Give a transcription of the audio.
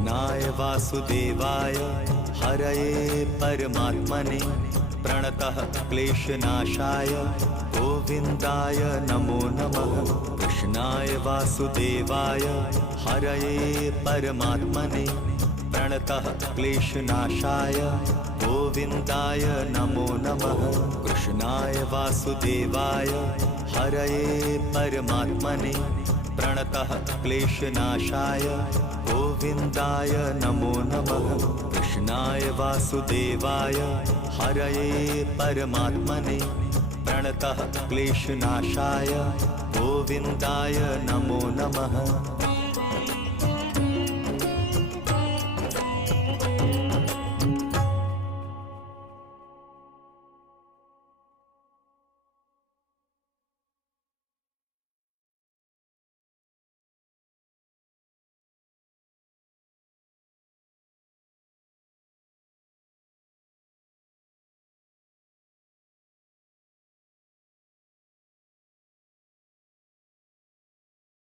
कृष्णाय वासुदेवाय हरये परमात्मने प्रणतः क्लेशनाशाय गोविन्दाय नमो नमः। कृष्णाय वासुदेवाय हरये परमात्मने प्रणतः क्लेशनाशाय गोविन्दाय नमो नमः। कृष्णाय वासुदेवाय हरये परमात्मने प्रणतः क्लेशनाशाय गोविन्दाय नमो नमः। कृष्णाय वासुदेवाय हरये परमात्मने प्रणतः क्लेशनाशाय गोविन्दाय नमो नमः।